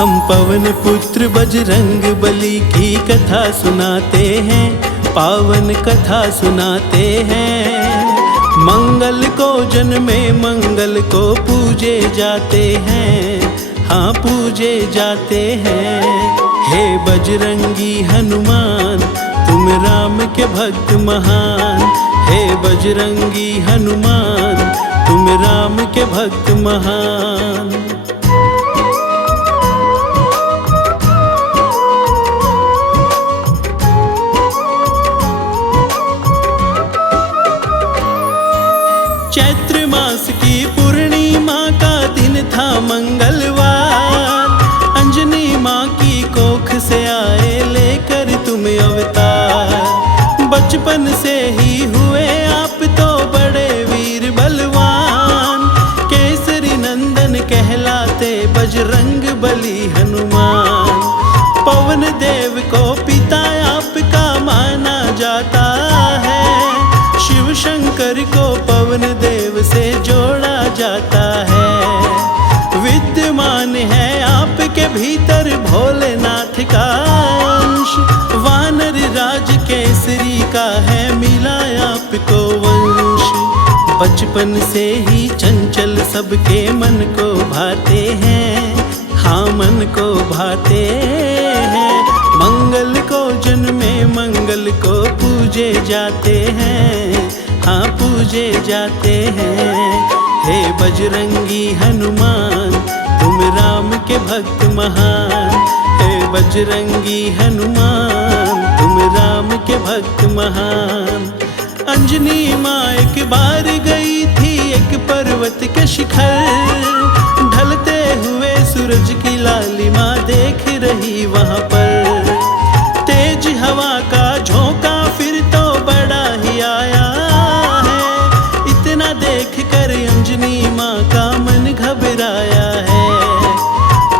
हम पवन पुत्र बजरंग बली की कथा सुनाते हैं, पावन कथा सुनाते हैं। मंगल को जन्मे मंगल को पूजे जाते हैं, हाँ पूजे जाते हैं। हे बजरंगी हनुमान तुम राम के भक्त महान, हे बजरंगी हनुमान तुम राम के भक्त महान। चैत्र मास की पूर्णिमा का दिन था मंगलवार, अंजनी माँ की कोख से आए लेकर तुम अवतार। बचपन से ही हुए आप तो बड़े वीर बलवान, केसरी नंदन कहलाते बजरंग बली हनुमान। पवन देव को पिता आपका माना जाता है, शिव शंकर को पवन देव से जोड़ा जाता है। विद्यमान है आपके भीतर भोलेनाथ का अंश, वानर राज केसरी का है मिला आपको वंश। बचपन से ही चंचल सबके मन को भाते हैं, हाँ मन को भाते हैं। मंगल को जन्मे मंगल को पूजे जाते हैं, हाँ पूजे जाते हैं। हे बजरंगी हनुमान तुम राम के भक्त महान, हे बजरंगी हनुमान तुम राम के भक्त महान। अंजनी माँ एक बार गई थी एक पर्वत के शिखर, ढलते हुए सूरज की लालिमा देख रही वहाँ पर। तेज हवा का झोंका फिर तो बड़ा ही आया है, इतना देख कर अंजनी माँ का मन घबराया है।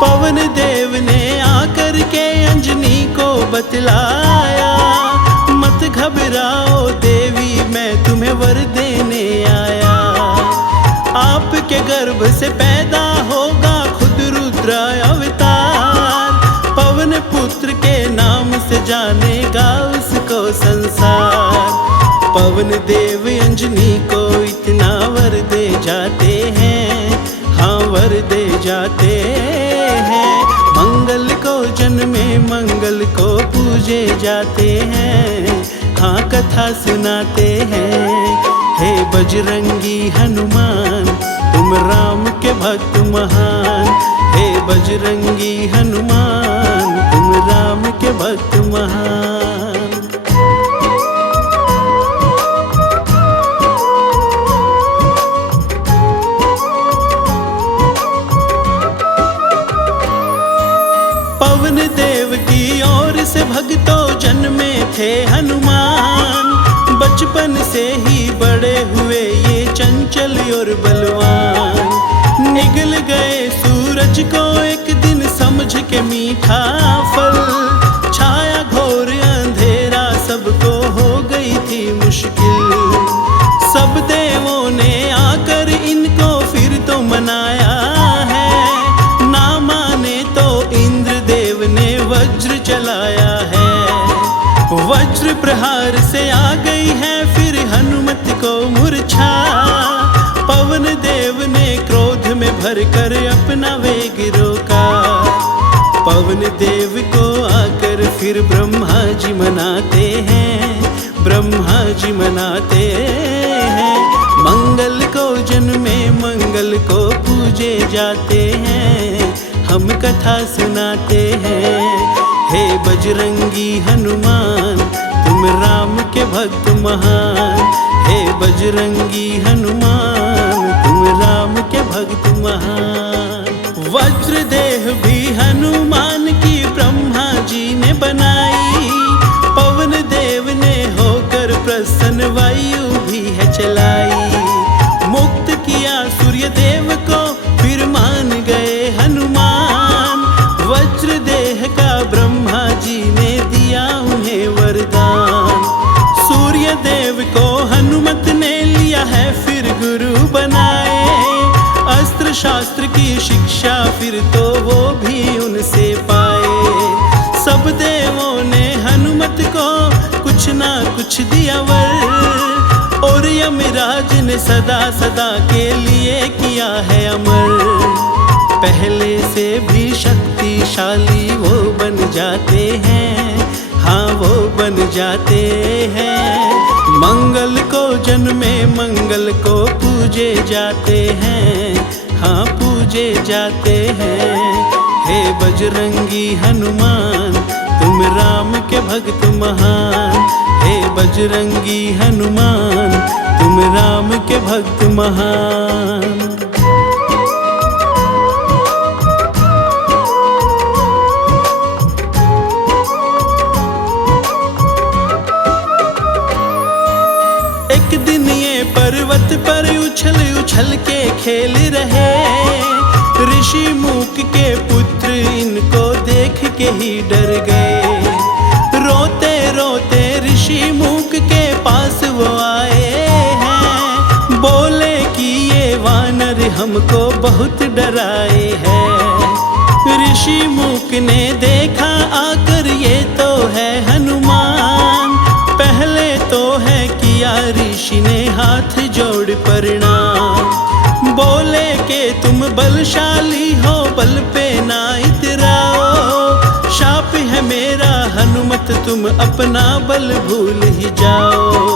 पवन देव ने आकर के अंजनी को बतलाया, मत घबराओ देवी मैं तुम्हें वर देने आया। आपके गर्भ से पैदा होगा खुद रुद्र अवतार, पवन पुत्र के नाम से जानेगा उसको संसार। पवन देव अंजनी को इतना वर दे जाते हैं, हाँ वर दे जाते हैं। मंगल को जन्मे मंगल को पूजे जाते हैं, हाँ कथा सुनाते हैं। हे बजरंगी हनुमान तुम राम के भक्त महान, हे बजरंगी हनुमान तुम राम के भक्त महान। पवन देव की ओर से भक्तों जन्मे थे हनुमान, बचपन से ही बड़े हुए ये चंचल और बलवान। निगल गए सूरज को एक दिन समझ के मीठा फल, छाया घोर अंधेरा सबको हो गई थी मुश्किल। सब देवों ने आकर इनको फिर तो मनाया है, ना माने तो इंद्र देव ने वज्र चलाया है। वज्र प्रहार से आ गई है फिर हनुमत को मूर्छा, पवन देव ने क्रोध में भरकर अपना वेग रोका। पवन देव को आकर फिर ब्रह्मा जी मनाते हैं, ब्रह्मा जी मनाते हैं। मंगल को जन्मे मंगल को पूजे जाते हैं, हम कथा सुनाते हैं। हे बजरंगी हनुमान तुम राम के भक्त महान, हे बजरंगी हनुमान तुम राम के भक्त महान। वज्र देह भी हनुमान की ब्रह्मा जी ने बनाई, पवन देव ने होकर प्रसन्न वायु भी है चलाई। मुक्त किया सूर्य देव को फिर मान गए हनुमान, वज्र देह का ब्रह्मा जी ने दिया उन्हें वरदान। सूर्य देव को हनुमत ने लिया है फिर गुरु बनाए, अस्त्र शास्त्र की शिक्षा फिर तो वो भी उनसे पाए। सब देवों ने हनुमत को कुछ ना कुछ दिया वर, और यमराज ने सदा सदा के लिए किया है अमर। पहले से भी शक्तिशाली वो बन जाते हैं, हाँ वो बन जाते हैं। मंगल को जन्मे मंगल को पूजे जाते हैं, हाँ पूजे जाते हैं। हे बजरंगी हनुमान तुम राम के भक्त महान, हे बजरंगी हनुमान तुम राम के भक्त महान। एक दिन ये पर्वत पर उछल उछल के खेल रहे, ऋषि मूक के पुत्र इनको देख के ही डर गए। रोते रोते ऋषि मूक के पास वो आए हैं, बोले कि ये वानर हमको बहुत डराए हैं। ऋषि मूक ने देखा आकर ये तो है हनुमान, पहले तो है किया ऋषि ने हाथ जोड़ प्रणाम। बोले कि तुम बलशाली हो बल पे ना इतराओ, शाप है मेरा हनुमत तुम अपना बल भूल ही जाओ।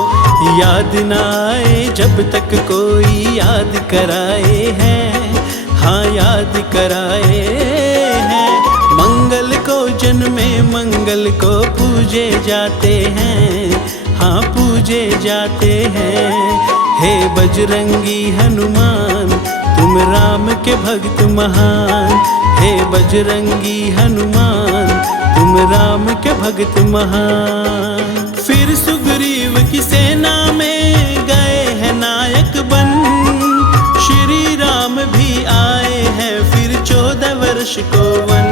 याद ना आए जब तक कोई याद कराए हैं, हाँ याद कराए हैं। मंगल को जन्मे मंगल को पूजे जाते हैं, हाँ पूजे जाते हैं। हे बजरंगी हनुमान तुम राम के भक्त महान, हे बजरंगी हनुमान तुम राम के भक्त महान। फिर सुग्रीव की सेना में गए हैं नायक बन, श्री राम भी आए हैं फिर 14 वर्ष को वन।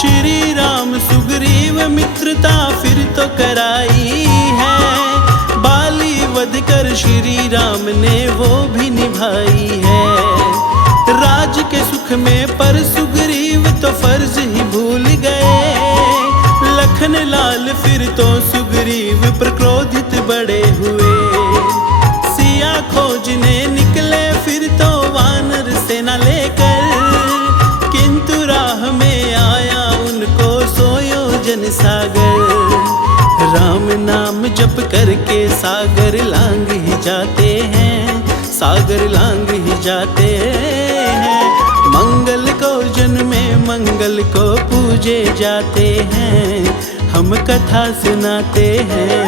श्री राम सुग्रीव मित्रता फिर तो कराई है, बाली वध कर श्री राम ने वो भी निभाई है। राज के सुख में पर सुग्रीव तो फर्ज ही भूल गए, लखन लाल फिर तो सुग्रीव पर क्रोधित बड़े हुए। सिया खोजने निकले फिर तो वानर सेना लेकर, किंतु राह में आया उनको सोयोजन सागर। राम नाम जप करके सागर लांग ही जाते हैं, सागर लांग ही जाते हैं। मंगल को जन्मे मंगल को पूजे जाते हैं, हम कथा सुनाते हैं।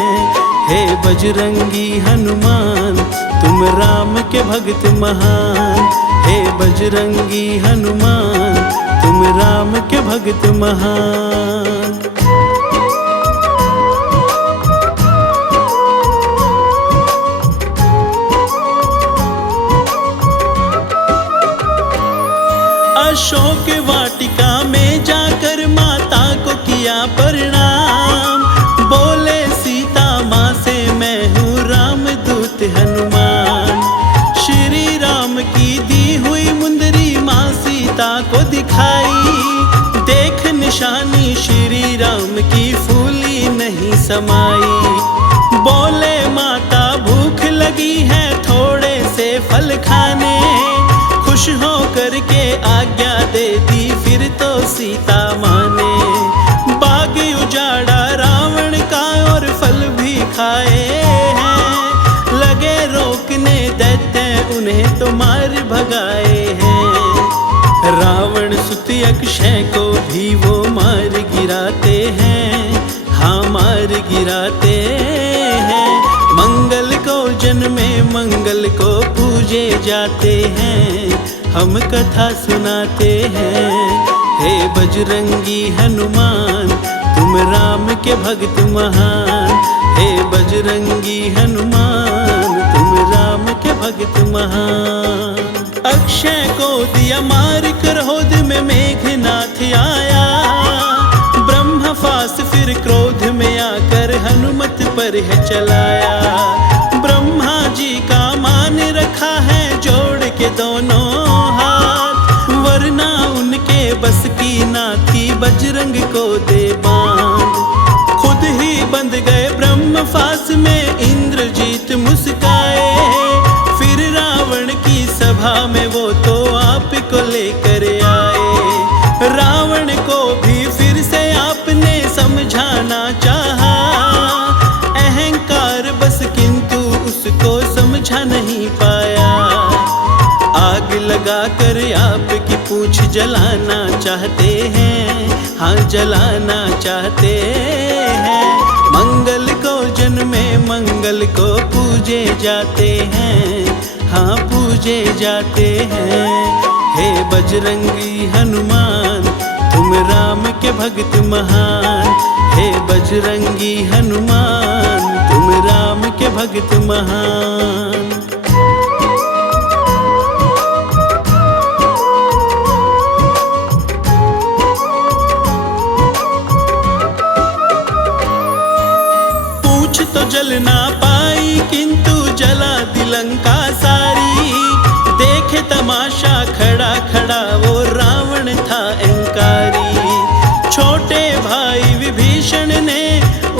हे बजरंगी हनुमान तुम राम के भक्त महान, हे बजरंगी हनुमान तुम राम के भक्त महान। अशोक वाटिका में जाकर माता को किया प्रणाम, बोले सीता माँ से मैं हूँ रामदूत हनुमान। श्री राम की दी हुई मुंदरी माँ सीता को दिखाई, देख निशानी श्री राम की फूली नहीं समाई। बोले माता भूख लगी है थोड़े से फल खाने, खुश हो करके आज्ञा दे दी फिर तो सीता माँ ने। बाग उजाड़ा रावण का और फल भी खाए हैं, लगे रोकने दैत्य उन्हें तो मार भगाए हैं। रावण सुत अक्षय को भी वो मार गिराते हैं, हाँ मार गिराते हैं। मंगल को जन्मे मंगल को पूजे जाते हैं, हम कथा सुनाते हैं। हे बजरंगी हनुमान तुम राम के भक्त महान, हे बजरंगी हनुमान तुम राम के भक्त महान। अक्षय को दिया मार क्रोध में मेघनाथ आया, ब्रह्मफास फिर क्रोध में आकर हनुमत पर है चलाया। ब्रह्मा जी का मान रखा है जोड़ के दोनों हाथ, बजरंग को दे बांध। खुद ही बंध गए ब्रह्म फास में, इंद्रजीत मुस्काए। फिर रावण की सभा में वो तो आप को लेकर आए। रावण को भी फिर से आपने समझाना चाहा, अहंकार बस किंतु उसको समझा नहीं पाया। आग लगाकर आपकी पूंछ जलाना चाहते हैं, हाँ जलाना चाहते हैं। मंगल को जन्मे मंगल को पूजे जाते हैं, हाँ पूजे जाते हैं। हे बजरंगी हनुमान तुम राम के भक्त महान। हे बजरंगी हनुमान तुम राम के भक्त महान। पूछ तो जल ना पाई किंतु जला दी लंका सारी। देखे तमाशा खड़ा खड़ा वो रावण था अहंकारी। छोटे भाई विभीषण ने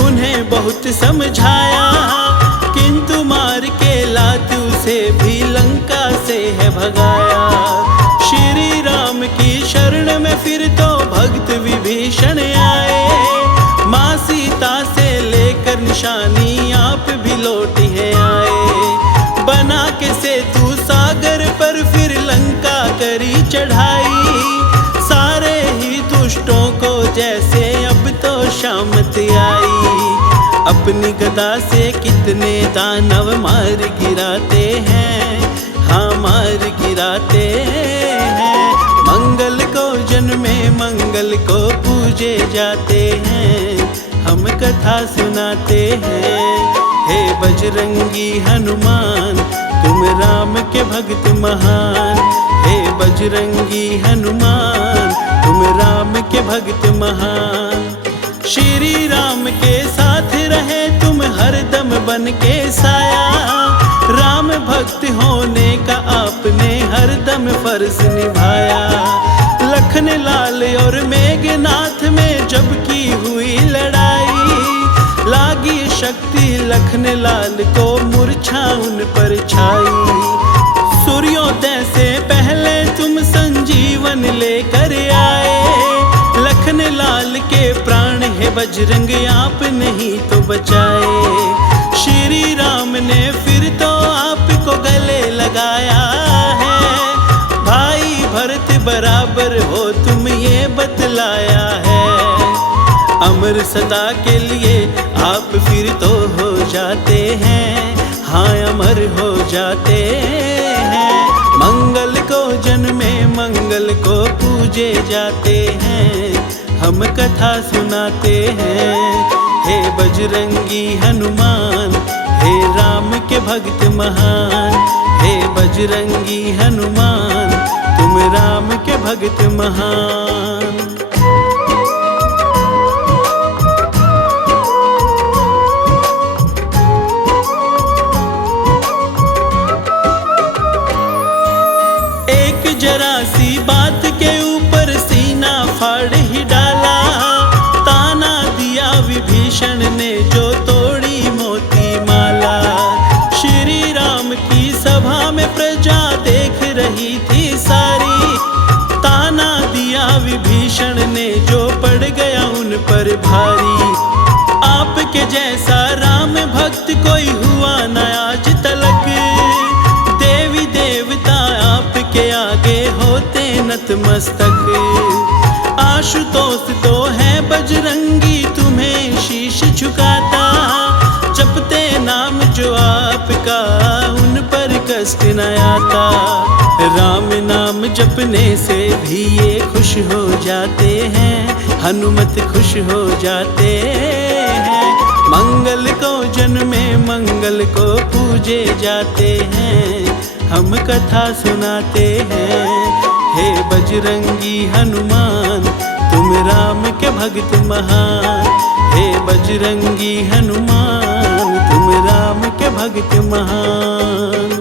उन्हें बहुत समझाया, किंतु मार के लात उसे भी लंका से है भगाया। श्री राम की शरण में फिर तो भक्त विभीषण आए। माँ सीता से लेकर निशानी आप भी लौट है आए। बना के सेतु सागर पर फिर लंका करी चढ़ाई। सारे ही दुष्टों को जैसे अब तो शामत आई। अपनी गदा से कितने दानव मार गिराते हैं, हाँ मार गिराते हैं। मंगल को जन्मे मंगल को पूजे जाते हैं, हम कथा सुनाते हैं। हे बजरंगी हनुमान तुम राम के भक्त महान। हे बजरंगी हनुमान तुम राम के भक्त महान। श्री राम के साथ रहे तुम हरदम बन के साया। राम भक्त होने का आपने हरदम फर्ज निभाया। लखन लाल और मेघनाथ में जब की हुई लड़ाई, लागी शक्ति लखन लाल को मूर्छा उन पर छाई। सूर्योदय से पहले तुम संजीवन लेकर आए। लखन लाल के प्राण है बजरंग आप नहीं तो बचाए। श्री राम ने फिर तो आपको गले लगाया है। भाई भरत बराबर हो तुम ये बतलाया है। अमर सदा के लिए आप फिर तो हो जाते हैं, हाँ अमर हो जाते हैं। मंगल को जन्मे मंगल को पूजे जाते हैं, हम कथा सुनाते हैं। हे बजरंगी हनुमान हे राम के भक्त महान। हे बजरंगी हनुमान तुम राम के भक्त महान। जरा सी बात के ऊपर सीना फाड़ ही डाला। ताना दिया विभीषण ने जो तोड़ी मोती माला। श्री राम की सभा में प्रजा देख रही थी सारी। ताना दिया विभीषण ने जो पड़ गया उन पर भारी। आपके जैसा राम भक्त कोई हुआ न आज तलक। देवी देवता आपके आगे होते नतमस्तक। आशुतोष तो है बजरंगी तुम्हें शीश झुकाता। जपते नाम जो आपका उन पर कष्ट न आता। राम नाम जपने से भी ये खुश हो जाते हैं, हनुमत खुश हो जाते हैं। मंगल को जन्मे मंगल को पूजे जाते हैं, हम कथा सुनाते हैं। हे बजरंगी हनुमान तुम राम के भक्त महान। हे बजरंगी हनुमान तुम राम के भक्त महान।